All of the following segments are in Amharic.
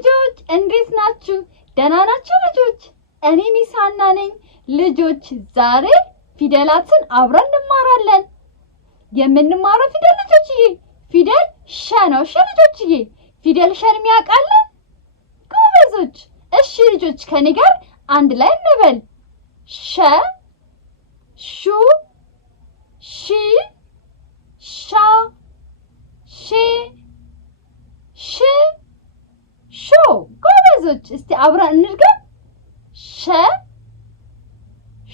ልጆች እንዴት ናችሁ? ደህና ናችሁ ልጆች? እኔ ሚስ ሀና ነኝ። ልጆች ዛሬ ፊደላትን አብረን እንማራለን። የምንማረው ፊደል ልጆችዬ ፊደል ሸ ነው። እሺ ልጆችዬ ፊደል ሸን የሚያውቃለን? ጎበዞች። እሺ ልጆች ከኔ ጋር አንድ ላይ እንበል። ሸ፣ ሹ፣ ሺ፣ ሻ፣ ሼ፣ ሽ፣ ሾ። ጎበዞች። እስቲ አብረን እንድገም። ሸ፣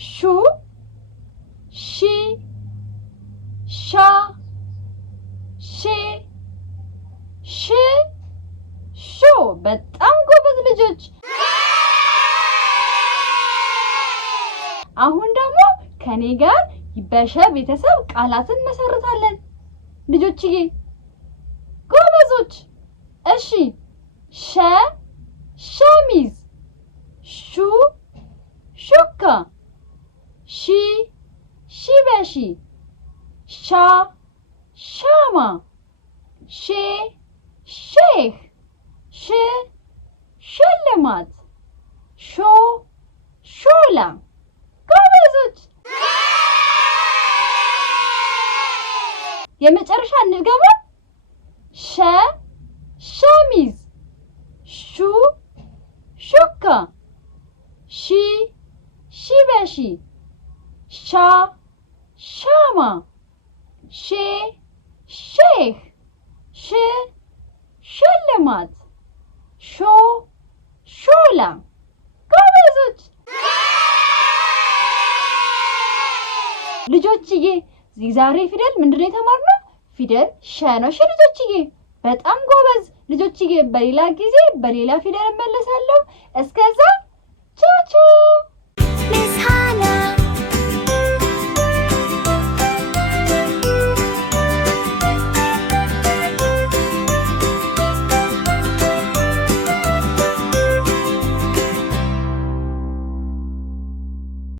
ሹ፣ ሺ፣ ሻ፣ ሼ፣ ሽ፣ ሾ። በጣም ጎበዝ ልጆች። አሁን ደግሞ ከኔ ጋር በሸ ቤተሰብ ቃላትን መሰረታለን ልጆችዬ ጎበዞች። እሺ ሸ ሸሚዝ፣ ሹ ሹካ፣ ሺ ሺበሺ፣ ሻ ሻማ፣ ሼ ሼህ፣ ሽ ሽልማት፣ ሾ ሾላ። ጎበዞች። የመጨረሻ እንገባ። ሸ ሸሚዝ፣ ሹ ሹካ፣ ሺ ሺበሺ፣ ሻ ሻማ፣ ሼ ሼህ፣ ሽ ሽልማት፣ ሾ ሾላ። ጎበዞች። ልጆችዬ ዛሬ ፊደል ምንድነው የተማርነው? ፊደል ሸ ነው። እሺ ልጆችዬ በጣም ጎበዝ ልጆችዬ። በሌላ ጊዜ በሌላ ፊደል እመለሳለሁ። እስከዛ ቻው ቻው።